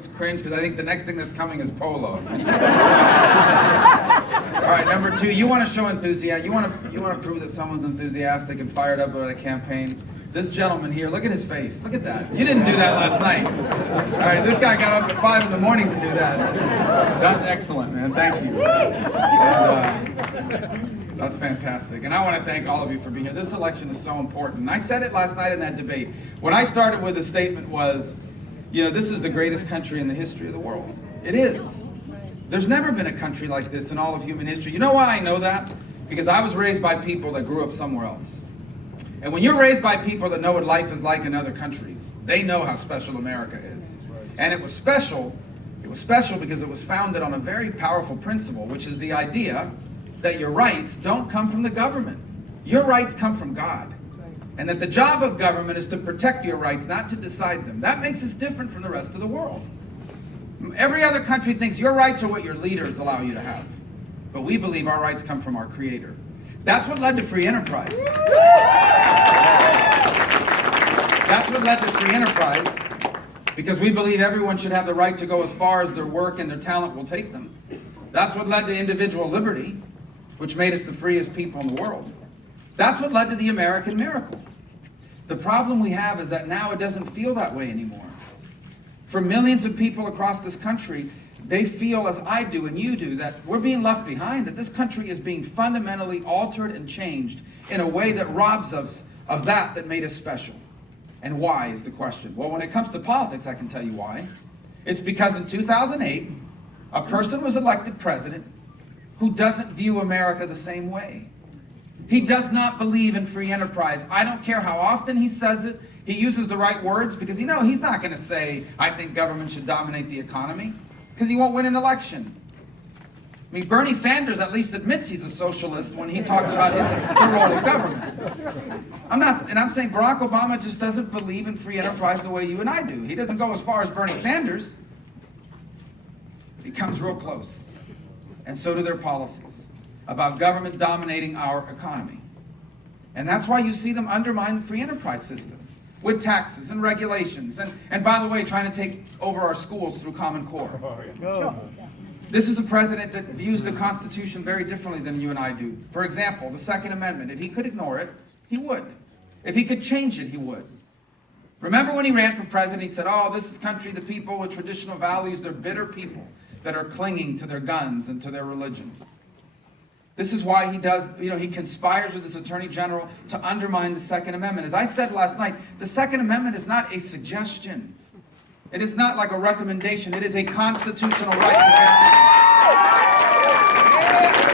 It's cringe because I think the next thing that's coming is polo. All right, number two, you want to show enthusiasm. You want to prove that someone's enthusiastic and fired up about a campaign. This gentleman here, look at his face. Look at that. You didn't do that last night. All right, this guy got up at 5 in the morning to do that. That's excellent, man. Thank you. And, that's fantastic. And I want to thank all of you for being here. This election is so important. And I said it last night in that debate. When I started with the statement was, you know, this is the greatest country in the history of the world. It is. There's never been a country like this in all of human history. You know why I know that? Because I was raised by people that grew up somewhere else. And when you're raised by people that know what life is like in other countries, they know how special America is. And it was special because it was founded on a very powerful principle, which is the idea that your rights don't come from the government. Your rights come from God. And that the job of government is to protect your rights, not to decide them. That makes us different from the rest of the world. Every other country thinks your rights are what your leaders allow you to have. But we believe our rights come from our Creator. That's what led to free enterprise. That's what led to free enterprise, because we believe everyone should have the right to go as far as their work and their talent will take them. That's what led to individual liberty, which made us the freest people in the world. That's what led to the American miracle. The problem we have is that now it doesn't feel that way anymore. For millions of people across this country, they feel, as I do and you do, that we're being left behind, that this country is being fundamentally altered and changed in a way that robs us of that made us special. And why is the question? Well, when it comes to politics, I can tell you why. It's because in 2008, a person was elected president who doesn't view America the same way. He does not believe in free enterprise. I don't care how often he says it. He uses the right words because, you know, he's not going to say, I think government should dominate the economy, because he won't win an election. I mean, Bernie Sanders at least admits he's a socialist when he talks about the role of government. I'm saying Barack Obama just doesn't believe in free enterprise the way you and I do. He doesn't go as far as Bernie Sanders, but he comes real close. And so do their policies about government dominating our economy. And that's why you see them undermine the free enterprise system with taxes and regulations. And by the way, trying to take over our schools through Common Core. This is a president that views the Constitution very differently than you and I do. For example, the Second Amendment. If he could ignore it, he would. If he could change it, he would. Remember when he ran for president, he said, oh, this is country, the people with traditional values, they're bitter people that are clinging to their guns and to their religion. This is why he does, he conspires with his attorney general to undermine the Second Amendment. As I said last night, the Second Amendment is not a suggestion. It is not like a recommendation. It is a constitutional right to everyone.